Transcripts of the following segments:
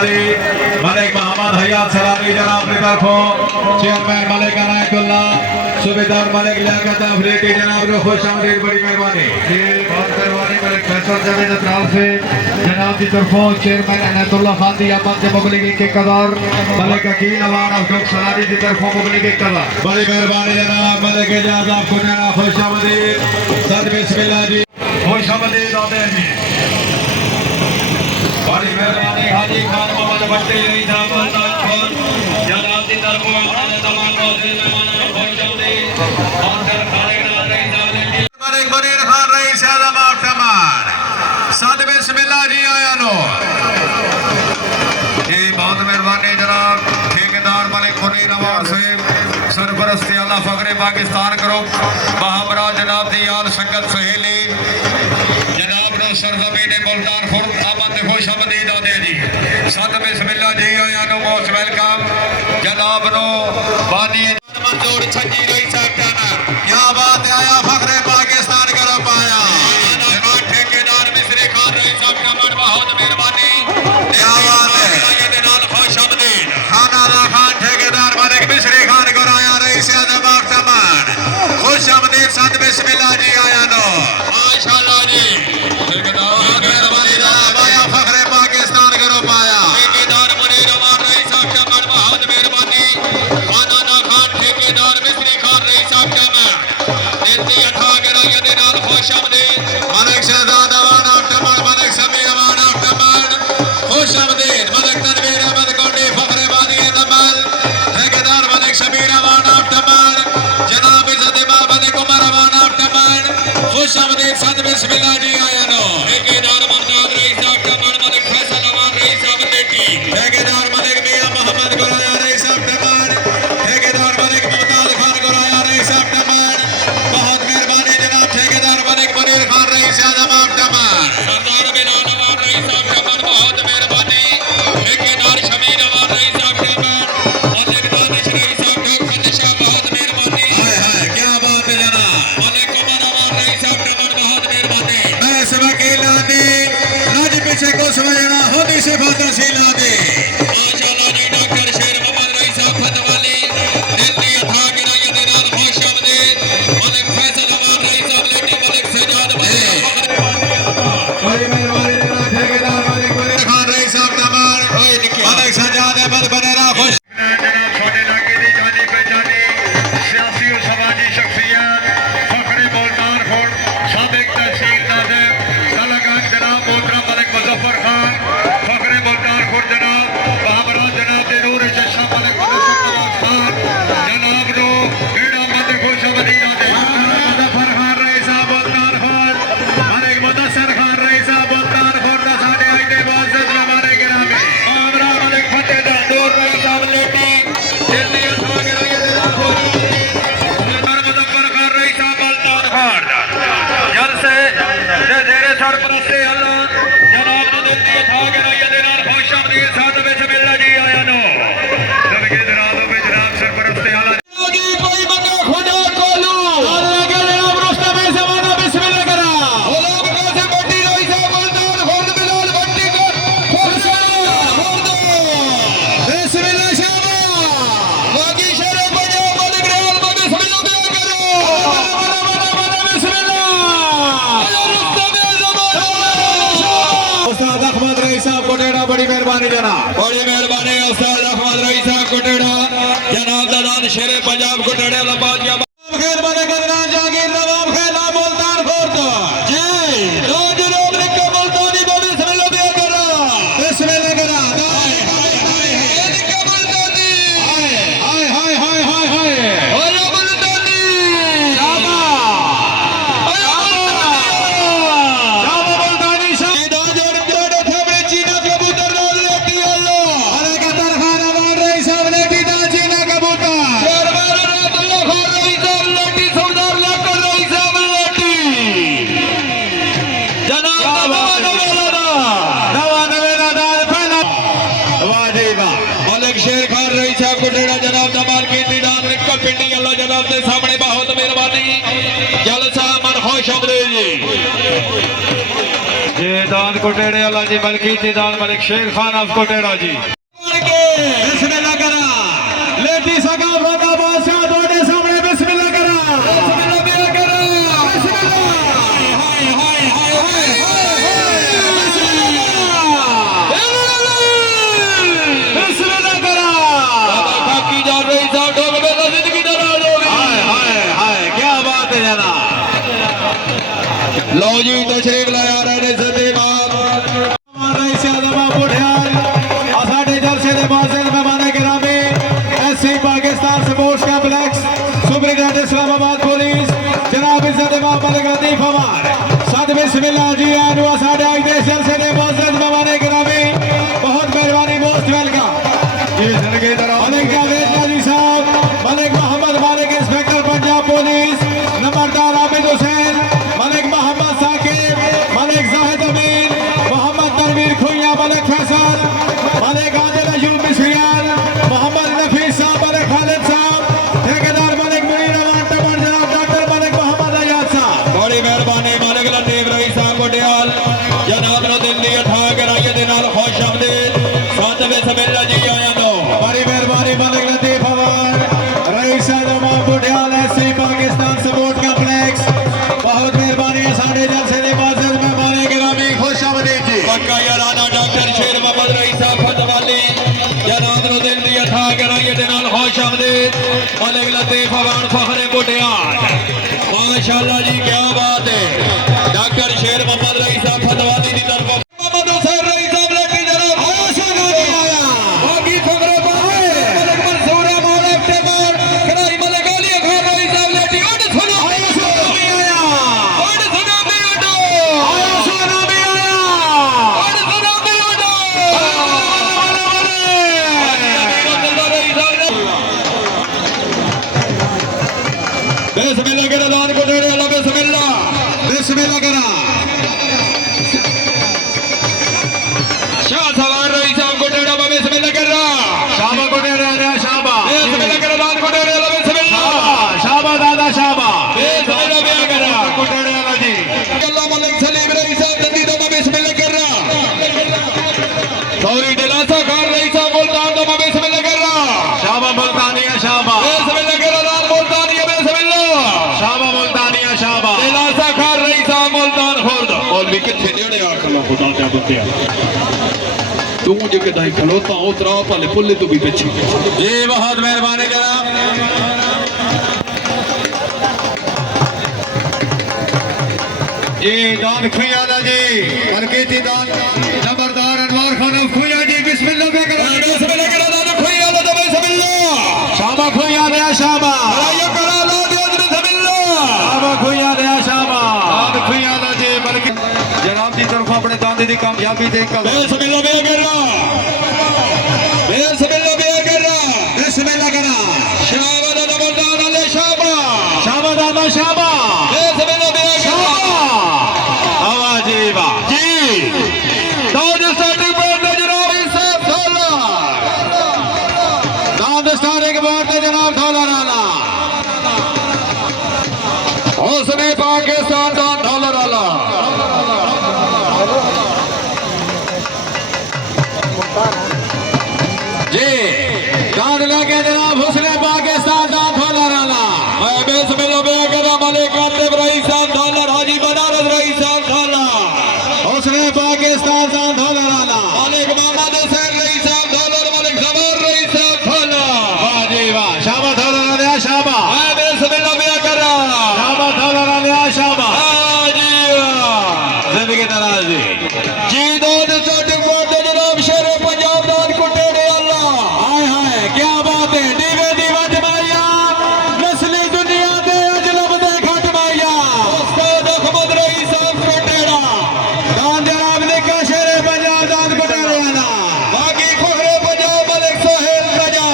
सरारी मलिक मोहम्मद हयात सरारी जनाब की तरफों चेयरमैन मलिक अनायतुल्लाह सूबेदार मलिक लियाकत अफरीदी जनाब को खुश आमदीद बड़ी मेहरबानी ये बहुत मेहरबानी मलिक फैसल जावेद अतराफ से जनाब की तरफों चेयरमैन अनायतुल्लाह खान दी अहमद के मुगलिक के कदर मलिक अकील अवान अफजल सरारी की तरफों मुगलिक के कदर बड़ी मेहरबानी जनाब मलिक एजाज आपको नया खुश आमदीद सद बिस्मिल्लाह जी खुश आमदीद आते हैं बड़ी मेहरबानी हाजी खान मोहम्मद भट्टी रही साहब खान जनाब की तरफों तमाम मौजूद मेहमानों को खुश आमदीद और सर खानेदार रही साहब मलिक बनीर खान रही साहब आफ्टरमान सद बिस्मिल्लाह जी आया नो जी बहुत मेहरबानी जनाब ठेकेदार मलिक मुनीर अवान से सरपरस्ती आला फखरे पाकिस्तान ग्रुप महामरा जनाब दी आल संगत सहेली जनाब नो सरजमीन मुल्तान खुर्द आमद खुश आमदीद होते जी सत बिस्मिल्लाह जी आया नो मोस्ट वेलकम जनाब नो बानी मंजूर छजी रही साहब क्या बात है आया फखरे पाकिस्तान ग्रुप आया जनाब ठेकेदार मिस्री खान रही साहब का मन बहुत मेहरबानी क्या बात है ये नाल खुश आमदीद खाना खान ठेकेदार मलिक मिस्री खान को आया रही से दबाव तमान खुश आमदीद सद बिस्मिल्लाह जी आया नो माशाअल्लाह जी ठेकेदार मेहरबानी जनाब आया फखरे पाकिस्तान ग्रुप आया ठेकेदार मुनीर अवान रही साहब का मन बहुत मेहरबानी खाना खान ठेकेदार मिस्री खान रही साहब का मैं इतनी अठा के ये नाल खुश आमदीद मलिक शहजाद अवान आफ्टरमान मलिक समीर अवान आफ्टरमान खुश आमदीद मलिक तनवीर अहमद कोंडी फखरे वादी तमल ठेकेदार मलिक शबीर अवान आफ्टरमान जनाब इज्जत इमाम मलिक उमर अवान आफ्टरमान खुश आमदीद सद बिस्मिल्लाह जी आया नो ठेकेदार ममताज रही साहब का मन मलिक फैसल अवान रही साहब बेटी ठेकेदार मलिक मियां मोहम्मद को आया रही साहब तमन ठेकेदार मलिक मुमताज खान को आया रही साहब तमन बहुत मेहरबानी जनाब ठेकेदार मलिक मुनीर खान रही आजम आफ्टरमान सरदार बिलाल अवान रही साहब का मन बहुत मेहरबानी ठेकेदार शमीर अवान रही साहब का मन मलिक दानिश रही साहब का खनिशा बहुत मेहरबानी हाय हाय क्या बात है जनाब मलिक उमर अवान रही साहब का मन बहुत मेहरबानी मैं वकीला दी राज पीछे को समझना होती से फातर सीला दे माशाअल्लाह जी डॉक्टर शेर मोहम्मद रही साहब फतवाली दिल्ली अथा के ये नाल खुश आमदीद मलिक फैसल अवान रही साहब लेटी मलिक सजाद बड़ी मेहरबानी जनाब ठेकेदार मलिक मुनीर खान रही साहब तमाम मलिक सजाद अहमद बनेरा खुश जनाब छोटे इलाके की जानी पहचानी सियासी और समाजी शख्सियत फखरे मुल्तान खुर्द साबिक तहसील नाज़िम तलगंज जनाब मोहतरम मलिक मुजफ्फर खान फखरे मुल्तान खुर्द जनाब बाबराज जनाब नूर चश्मा मलिक मुजफ्फर खान जनाब नो बेड़ा मत खुश मदीना दे मुजफ्फर खान रही साहब मुल्तान खुर्द मलिक मुदस्सर खान रही साहब मुल्तान खुर्द साडे आइते मुअज़्ज़ज़ मेहमान गिरामी बाबरा मलिक फतेह दा नूर रही साहब लेटी दिल्ली अथा के ये नाल खुश मुजफ्फर खान रही साहब मुल्तान खुर्द जलसे जेरे सरपरस्ती अल्लाह जनाब नु दिल्ली अथा के ये नाल खुश आमदीद साथ बिस्मिल्लाह जी आया नो सबके जनाब में जनाब सरपरस्ती अल्लाह कोई बंदा खुदा कोलू अल्लाह के जनाब रुस्तम जमाना बिस्मिल्लाह करा लोग कैसे बट्टी रही साहब मुल्तान खुर्द बिलाल बट्टी को खुश खुर्द बिस्मिल्लाह शाबाश बाकी शेरों को जो मलिक रेल में बिस्मिल्लाह दिया करो बिस्मिल्लाह उस्ताद अहमद रही साहब कोटेड़ा बड़ी मेहरबानी जनाब बड़ी मेहरबानी उस्ताद अहमद रई साहब कोटेड़ा जनाब दलाल शेरे पंजाब कोटेड़े लबाद या खैर बने गदरान जागीर नवाब खैला मुल्तान खुर्द जी रोज रोज लिखे मुल्तानी में बिस्मिल्लाह दिया करो बिस्मिल्लाह करा लिखे मुल्तानी हाय हाय हाय हाय हाय हाय ओया मुल्तानी जामा मुल्तानी शाह दा जोड़ जोड़ थे चीना कबूतर रोज लेती अल्लाह अरे कतर खान अवान रही साहब लेटी दा चीना कबूतर शेरवार रात अल्लाह खान रई साहब लेटी सरदार कोटेड़े वाला जी मलकीती दान मलिक शेर खान ऑफ कोटेड़ा जी बिस्मिल्लाह करा लेटी सका फटा बादशाह तोड़े सामने बिस्मिल्लाह करा बिस्मिल्लाह बिया करा हाय हाय हाय हाय बिस्मिल्लाह करा बाबा खाकी जा रही साहब डोग बेला जिंदगी दराज हो गई हाय हाय हाय क्या बात है जनाब लो जी तशरीफ लाया रहे सदे बात रईस आज़म बुढ़ियाल साडे जलसे दे मुअज़्ज़िज़ मेहमान गिरामी SC Pakistan sports complex superintendent Islamabad police जनाब इज्जत इमाम मलिक लतीफ अमान सद बिस्मिल्लाह जी आनु साडे आज दे जलसे दे मुअज़्ज़िज़ मेहमान गिरामी बहुत मेहरबानी मोस्ट वेलकम जी जिंदगी दराज मलिक जावेद नाजी साहब मलिक मोहम्मद मालिक इंस्पेक्टर पंजाब पुलिस नंबरदार आबिद हुसैन मलिक मोहम्मद साकिब मलिक जाहिद अमीन मोहम्मद तनवीर खुइया मलिक फैसल मलिक आदिल अयूब मिसरियान मोहम्मद नफीस साहब मलिक खालिद साहब ठेकेदार मलिक मुनीर अमान टमर जनाब डॉक्टर मलिक मोहम्मद अयाद साहब बड़ी मेहरबानी मालिक लतीफ रईस साहब कोटियाल जनाब नो दिल्ली उठा के राये दे नाल खुश आमदीद साथ बिस्मिल्लाह जी आया दो बड़ी मेहरबानी मलिक लतीफ अमान रईस आज़म बुढ़ियाल एससी पाकिस्तान स्पोर्ट कॉम्प्लेक्स बहुत मेहरबानी है साडे जलसे दे मुअज़्ज़िज़ मेहमान गिरामी खुश आमदीद जी पक्का याराना डॉक्टर शेर मोहम्मद रईस साहब फतवाली जनाब नो दिल्ली उठा के राये दे नाल खुश आमदीद मालिक लतीफ अमान फखरे कोटियाल माशाअल्लाह जी क्या बात है डॉक्टर शेर मोहम्मद रईस साहब फतवाली दी तरफ मोहम्मद हुसैन रईस साहब लेटी जनाब बाकी फखरे मलिक मंसूर मौलवी टेमर कढ़ाई मलिक अली खान रईस साहब लेटी उठ सुनो उठ सुनो भी उठो उठ सुनो भी उठो बिस्मिल्लाह के दान को देने वाला बिस्मिल्लाह बिस्मिल्लाह करा शाह सवार रईस साहब को टेड़ा में बिस्मिल्लाह कर रहा शाबा को दे रहे हैं शाबा बिस्मिल्लाह के दान को देने वाला बिस्मिल्लाह शाबा दादा शाबा बिस्मिल्लाह बिया कर रहा को दे रहे हैं जी अल्लाह मलिक सलीम रईस साहब जल्दी दो में बिस्मिल्लाह कर रहा सौरी दिलासा खान रईस साहब मुल्तान दो में बिस्मिल्लाह कर रहा शाबा मुल्तानिया शाबा बिस्मिल्लाह के दान मुल्तान ये बिस्मिल्लाह शाबा मुल्तानिया शाबा दिलासा खान रईस साहब मुल्तान खुर्द मौलवी किथे नेड़े आ खलो खुदा ते बुद्धिया तू जे दाई खलोता उतरा भले पुल्ले तो भी पीछे जी बहुत मेहरबानी जनाब जी दान खुया दा जी मलकीती दान नंबरदार अनवर खान खुया जी बिस्मिल्लाह पे करो बिस्मिल्लाह के दान खुया लो तो बिस्मिल्लाह शाबा खुया दे शाबा ये करा लो दे बिस्मिल्लाह शाबा खुया दे शाबा दान खुया दा जी मलकी जनाब की तरफ अपने दादे की कामयाबी देख कर बिस्मिल्लाह बे कर रहा बिस्मिल्लाह बे कर रहा बिस्मिल्लाह करा शाबा दा नंबरदार अले शाबा शाबा दादा शाबा बिस्मिल्लाह बे कर रहा आवाज जी दाद स्टार्टिंग पॉइंट जनाब साहब साला दाद स्टार्टिंग पॉइंट जनाब डॉलर आला हौसले पाकिस्तान दान डॉलर वाला जी दाद लगे जनाब हुस्ने पाकिस्तान दाद डॉलर आला मैं बिस्मिल्लाह बे कर रहा मलिक कातिब रईस साहब डॉलर हाजी बनारस रईस साहब साला हुस्ने पाकिस्तान दाद डॉलर आला मलिक मोहम्मद हुसैन रईस साहब डॉलर मलिक जबर रईस साहब साला वाह जी वाह शाबा डॉलर आला शाबा मैं बिस्मिल्लाह बे कर रहा शाबा डॉलर आला शाबा हाजी जिंदगी दराज जी जी दाद स्टार्टिंग पॉइंट जनाब शेर पंजाब दान कुटेड़े अल्लाह हाय हाय क्या बात है दीवे दीवा जमाइया नस्ली दुनिया दे अजलब दे खटमाइया उस्ताद अहमद रईस साहब कुटेड़ा दान जनाब ने का शेरे पंजाब दान कोटारे आला बाकी फखरे पंजाब मलिक सोहेल रजा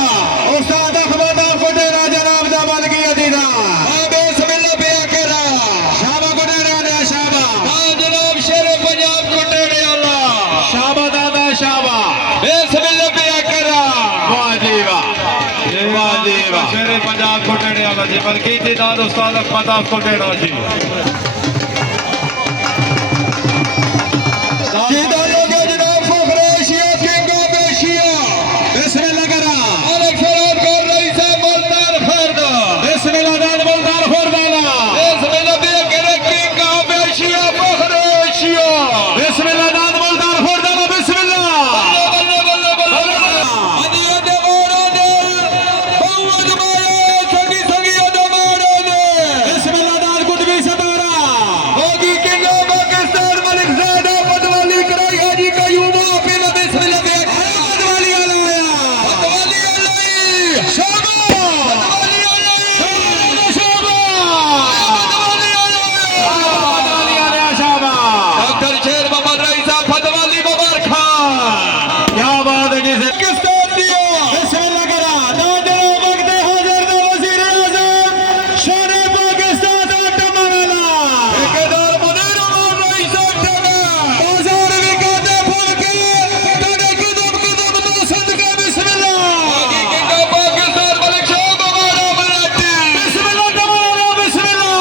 उस्ताद अहमद कोटेरा जनाब दा मलकी अदीदा मैं बिस्मिल्लाह बे कर रहा शाबा कोटेरा आला शाबा जनाब शेर पंजाब कुटेड़े अल्लाह शाबा दादा शाबा बिस्मिल्लाह बे कर रहा वाह जी वाह शेरे पंजाब कोटेरे आला जी मलकी दाद उस्ताद अहमद कोटेरा जी जीता लोगे जनाब फखर एशिया किंग ऑफ एशिया बिस्मिल्लाह करा मलिक फराद कर रही से मुल्तान फर्द बिस्मिल्लाह दान मुल्तान फरदाना बिस्मिल्लाह बे करे किंग ऑफ एशिया फखर एशिया बिस्मिल्लाह दान मुल्तान फरदाना बिस्मिल्लाह बल्ले बल्ले बल्ले बल्ले अदिया दे मोरा दे बहुत माया सगी सगी दे मोरा दे बिस्मिल्लाह दान कुतबी सतारा होगी किंग ऑफ पाकिस्तान मलिक ज़ादा पटवाली कराई हाजी कयूम बिला बिस्मिल्लाह बे पटवाली आया पटवाली अल्लाह शाबाश पटवाली अल्लाह पटवाली आया शाबाश डॉक्टर शेर मोहम्मद रईसा पटवाली मुबारक खान क्या बात है किसे पाकिस्तान दिया बिस्मिल्लाह करा दादा वक्त हाजिर दा वजीर आज़म शान पाकिस्तान दा टमरला ठेकेदार मुनीर मोहम्मद रईसा टमा बाजार विकाते फुलके तड़े कुदम तो सदका बिस्मिल्लाह होगी किंग ऑफ पाकिस्तान मलिक शाह मुबारक मराठी बिस्मिल्लाह टमरला बिस्मिल्लाह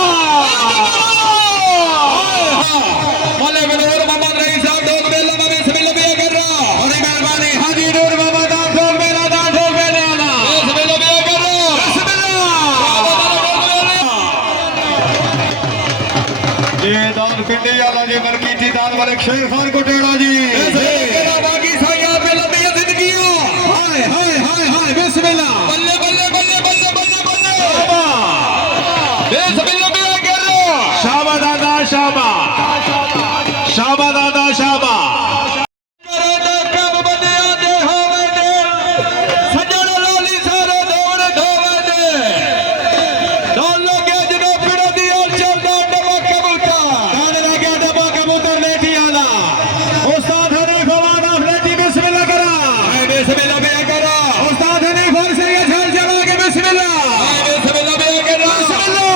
मलिक नूर मोहम्मद रईसा डोग बेला में बिस्मिल्लाह बे कर रहा बड़ी मेहरबानी हाजी नूर मोहम्मद आफोल मेला दान ठोक मेले आना बिस्मिल्लाह बे कर रहा बिस्मिल्लाह ये दान पिंडी वाला जी मलकी थी दान मलिक शेर खान को टेड़ा जी बाकी साया पे लंबी जिंदगी हाय हाय हाय हाय बिस्मिल्लाह बल्ले बल्ले बल्ले बल्ले बल्ले बल्ले बिस्मिल्लाह बे कर रहा शाबा दादा शाबा शाबा दादा शाबा करना कब बनिया दे होवे दे सजन लाली सारे दौड़ धोवे दे डालो के जनो पिड़ दिया चलदा डबा कबूतर दान लगे डब्बा कबूतर लेटी आला उस्ताद हनीफ अवान अफलेटी बिस्मिल्लाह करा बिस्मिल्लाह बे कर रहा उस्ताद हनीफ और से ये छल चला के बिस्मिल्लाह बिस्मिल्लाह बे कर रहा बिस्मिल्लाह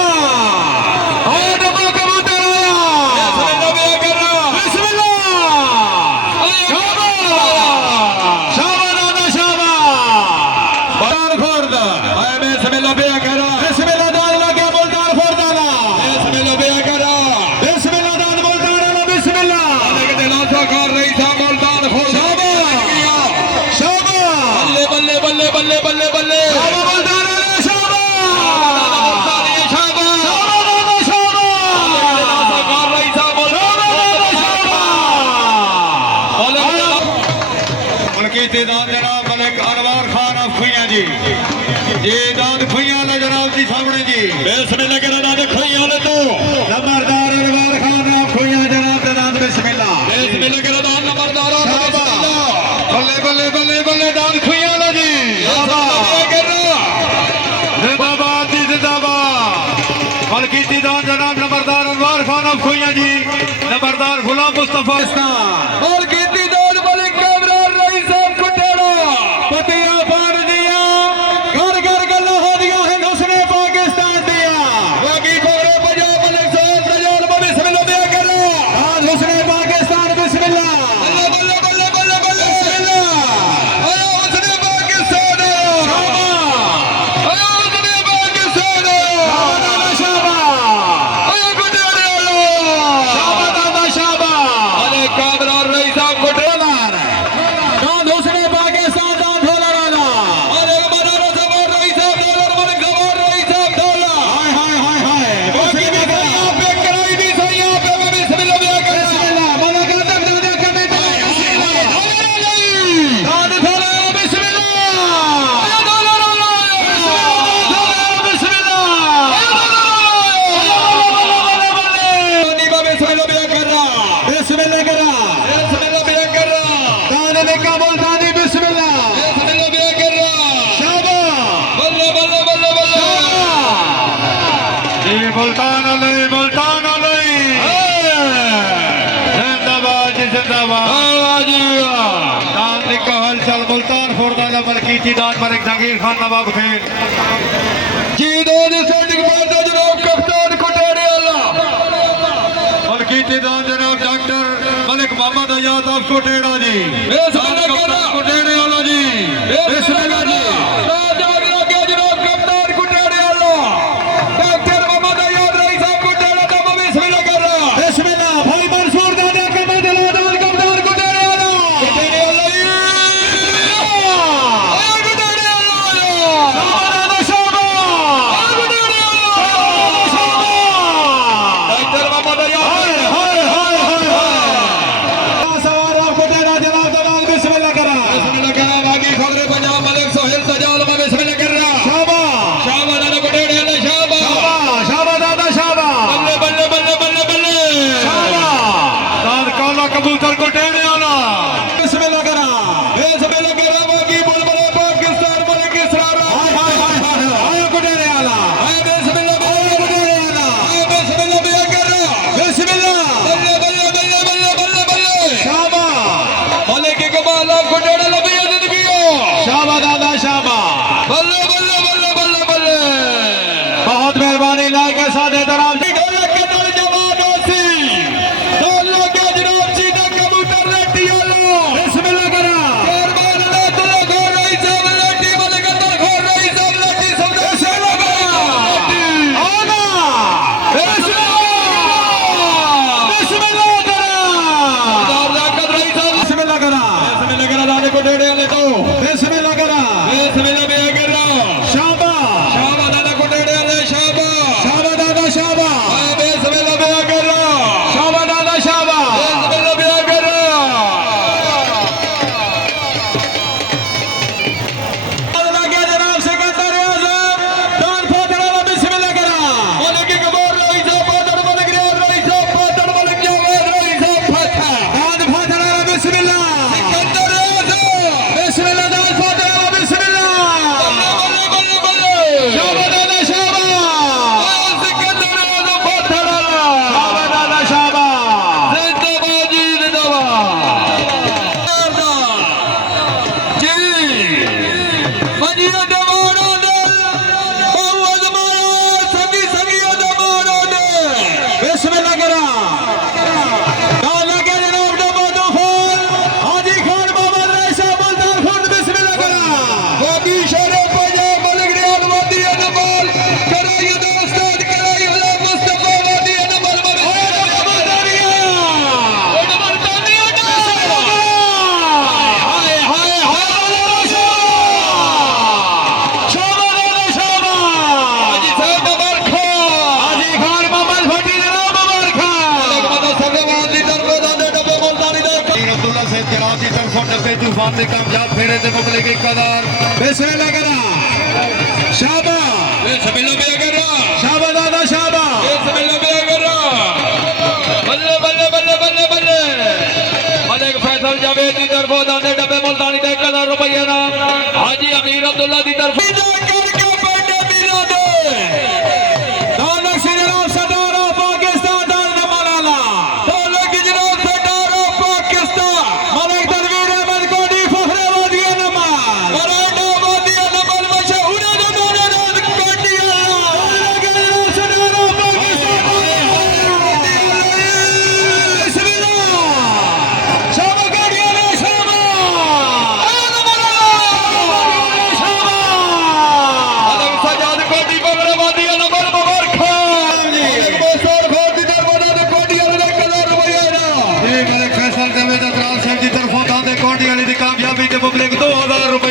और डब्बा कबूतर आया बिस्मिल्लाह बे कर रहा बिस्मिल्लाह शाबा शाबा दादा शाबा बार फोड़ आए बिस्मिल्लाह बे कर रहा बिस्मिल्लाह दान लगे मुल्तान फरदाना बिस्मिल्लाह बे कर रहा बिस्मिल्लाह दान मुल्तान आला बिस्मिल्लाह मलिक दिलासा कर रही था मुल्तान खोल शाबा बल्ले बल्ले बल्ले बल्ले बल्ले बल्ले शाबा मुल्तान आला शाबा शाबा शाबा दादा शाबा दिलासा कर रही था मुल्तान मलकी दान जनाब मलिक अनवर खान ऑफ खुइया जी ये दान खुइया ले जनाब जी सामने जी बिस्मिल्लाह कर रहा खोइया ले तो नंबरदार अनवर खान ऑफ खुइया जनाब दान बिस्मिल्लाह बिस्मिल्लाह कर रहा नंबरदार शाबा बल्ले बल्ले बल्ले बल्ले दान खुइया ले जी शाबा कर रहा जिंदाबाद जी जिंदाबाद मलकी दान जनाब नंबरदार Anwar Khan of खुइया ji Nambardar Ghulam Mustafa istan और कीर्ति दौड़ मलिक कामरान रही साहब कुटेड़ा पतिया पान दिया घर घर गल्ला हो दिया है हुस्ने पाकिस्तान दिया बाकी खबरें पंजाब मलिक साहब सजाल में बिस्मिल्लाह बे कर रहा आज हुस्ने पाकिस्तान बिस्मिल्लाह बल्ले बल्ले बल्ले बल्ले बल्ले बिस्मिल्लाह आया उसने पाकिस्तान आया उसने पाकिस्तान आया दादा शाबा आया कुटेड़ा शाबा दादा शाबा मलिक कामरान रही साहब कुटेड़ा दान हुस्ने पाकिस्तान दान ढोला वाला मलिक बनारस सवार रही साहब डॉलर मलिक सवार रही साहब डॉलर हाय हाय हाय हाय बाकी भी यहाँ पे कराई भी सही यहाँ पे मैं बिस्मिल्लाह बे कर रहा बिस्मिल्लाह मलक आदम दादा कमे बिस्मिल्लाह दान ढोला बिस्मिल्लाह बिस्मिल्लाह करा दान लेका मुल्तानी बिस्मिल्लाह शाबा जी मुल्तान अलई जिंदाबाद जी जिंदाबाद दान लेका हलचल मुल्तान फुरदाला मलकी दान मलिक जहांगीर खान नवाब खेल मलकी दान जनाब डॉक्टर मलिक मोहम्मद अयात ऑफ कोटेड़ा जी कोटेड़े वाला जी बिस्मिल्लाह जी बिस्मिल्लाह भाई मंसूर दादा कमे दिला दान कमदार ਬੱਲੇ ਬੱਲੇ ਬੱਲੇ ਬਹੁਤ ਮਿਹਰਬਾਨੀ ਲਾਇਕ ਹੈ ਸਾਡੇ ਦਰਾਮ ਜੀ ਢੋਲਕ ਕੇ ਨਾਲ ਜਵਾਬ ਸੀ ਢੋਲਕ ਕੇ ਜਨਾਬ ਜੀ ਦਾ ਕਬੂਤਰ ਲੈਟੀ ਵਾਲੋ ਬਿਸਮਿਲ੍ਲਾ ਕਰਾ ਕੁਰਬਾਨ ਦਾ ਤੁਲ ਘੋਰ ਰਹੀ ਸਭ ਲੈਟੀ ਬਲ ਕੰਦਰ ਘੋਰ ਰਹੀ ਸਭ ਲੈਟੀ ਸਭ ਦੇ ਸੇ ਲਗਾ ਆਗਾ ਬਿਸਮਿਲ੍ਲਾ ਕਰਾ ਦਾਰ ਦਾ ਕਦਰ ਰਹੀ ਸਭ ਬਿਸਮਿਲ੍ਲਾ ਕਰਾ ਦਾਦੇ ਕੋ ਡੇੜੇ ਵਾਲੇ ਤੋਂ ਬਿਸਮਿਲ੍ਲਾ ਕਰਾ ਬਿਸਮਿਲ੍ਲਾ ਬਿਆ ਕਰਨਾ ਸ਼ਾਬਾ ਸ਼ਾਬਾ ਦਾਦਾ ਕੋ ਡੇੜੇ ਵਾਲੇ ਸ਼ਾਬਾ ਸ਼ਾਬਾ ਦਾਦਾ ਸ਼ਾਬਾ ਬਿਸਮਿਲ੍ਲਾ ਬਿਆ ਕਰਨਾ ਸ਼ਾਬਾ ਦਾਦਾ ਸ਼ਾਬਾ ਬਿਸਮਿਲ੍ਲਾ ਬਿਆ ਕਰਨਾ अल्लाह के जनाब सिकंदर आज़म डॉन फादर वाला बिस्मिल्लाह करा मलिक कबूर रही सो पादर मलिक रियाज रही सो पादर मलिक जावेद रही सो फतह डॉन फादर वाला बिस्मिल्लाह सिकंदर आज़म बिस्मिल्लाह डॉन फादर वाला बिस्मिल्लाह बल्ले बल्ले बल्ले शाबा दादा शाबा सिकंदर आज़म फतह वाला शाबा दादा शाबा जिंदाबाद जी जिंदाबाद जी मजिया दवाना दे बहु अजमाया सगी सगी दवाना दे बिस्मिल्लाह करा डॉन के जनाब डबो तूफान हाजी खान मोहम्मद रईसा मुल्तान खुर्द बिस्मिल्लाह करा वादी शरे पंजाब मलिक रियाज वादी अनबल कराई दोस्ताद कराई हुला मुस्तफा वादी अनबल हाय हाय हाय शाबा दादा शाबा हाजी साहब बरखा हाजी खान मोहम्मद भट्टी जनाब मुबारक मदद सगवान दी तरफ दादे डब्बे मुल्तानी दे अब्दुल्ला से जनाब की तरफों डब्बे तूफान के कामयाब फेरे दे मुकले की कदार बिस्मिल्लाह करा शाबा बिस्मिल्लाह बिया कर रहा शाबा दादा शाबा बिस्मिल्लाह बिया कर रहा बल्ले बल्ले बल्ले बल्ले बल्ले मलिक फैसल जावेद दी तरफ दादे डब्बे मुल्तानी दे 1000 रुपए ना हाजी अमीर अब्दुल्ला दी तरफ करके बड़े मीरा दे दानक से जनाब सरदार ऑफ पाकिस्तान दान मौलाना ढोलक जनाब सरदार ऑफ पाकिस्तान मलिक तनवीर अहमद कोडी फखरे वादी नमाज मराठा वादी अनबल मशहूर जमाने रात काटिया सरदार ऑफ पाकिस्तान बिस्मिल्लाह शाबा गाड़ी वाले शाबा अलग सजाद कोटी पगड़े वादी अनबल मुबारका बसोर खोद दी तरफ दादे कोटी वाले 1000 रुपए ना ये मलिक फैसल जावेद अतराल साहब की तरफों दादे कोटी वाली दी कामयाबी के मुकले 2000 रुपए